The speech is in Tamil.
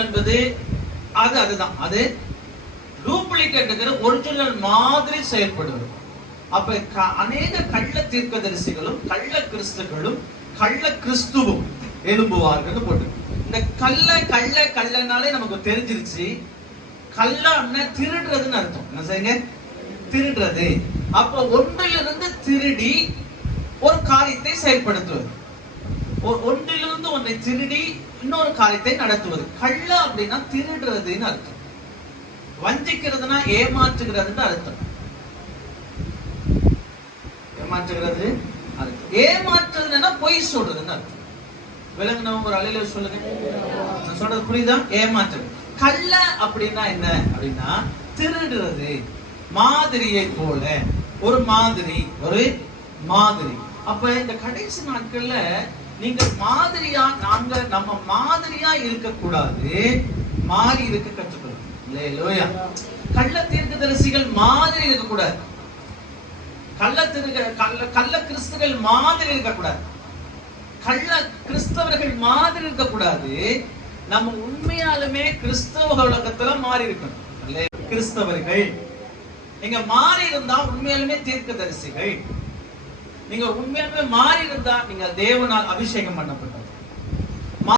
ஒரிஜினல் என்பது அதுதான். அது டூப்ளிகேட் ஒரிஜினல் மாதிரி செயல்படுவது. அப்ப அநேக கள்ள தீர்க்கதரிசிகளும் கள்ள கிறிஸ்துகளும் கள்ள கிறிஸ்துவும் எழும்புவார்கள் போட்டு. இந்த கள்ளனாலே நமக்கு தெரிஞ்சிருச்சு. கள்ளன்னா திருடுறதுன்னு அர்த்தம். என்ன செய்யுங்க? திருடுறது. அப்ப ஒன்றிலிருந்து திருடி ஒரு காரியத்தை செயல்படுத்துவது, ஒன்றிலிருந்து ஒன்றை திருடி இன்னொரு காரியத்தை நடத்துவது. கள்ள அப்படின்னா திருடுறதுன்னு அர்த்தம். வஞ்சிக்கிறதுனா ஏமாற்றுகிறதுன்னு அர்த்தம். ஏமாற்றுகிறது அர்த்தம். ஏமாற்றுறதுன்னா பொய் சொல்றதுன்னு அர்த்தம். விலங்குனவங்க ஒரு அலையில சொல்லுங்க. நான் சொல்றது புரியுதா? ஏமாற்று. கள்ள அப்படின்னா என்ன அப்படின்னா திருடுறது. மாதிரியை போல ஒரு மாதிரி. அப்ப இந்த கடைசி நாட்கள்ல நீங்க மாதிரியா, நம்ம மாதிரியா இருக்கக்கூடாது, மாறி இருக்க கற்றுக்கணும். இல்லையா? கள்ள தீர்க்கதரிசிகள் மாதிரி இருக்கக்கூடாது, கள்ள கிறிஸ்துகள் மாதிரி இருக்கக்கூடாது, கள்ள கிறிஸ்தவர்கள் மாதிரி இருக்கக்கூடாது. நம்ம உண்மையாலுமே கிறிஸ்தவ உலகத்துல மாறி இருக்கணும். கிறிஸ்தவர்கள் நீங்க மாறி இருந்தா உண்மையாலுமே தீர்க்கதரிசிகள். நீங்க உண்மையாலுமே மாறி இருந்தா நீங்க தேவனால் அபிஷேகம் பண்ணப்பட்ட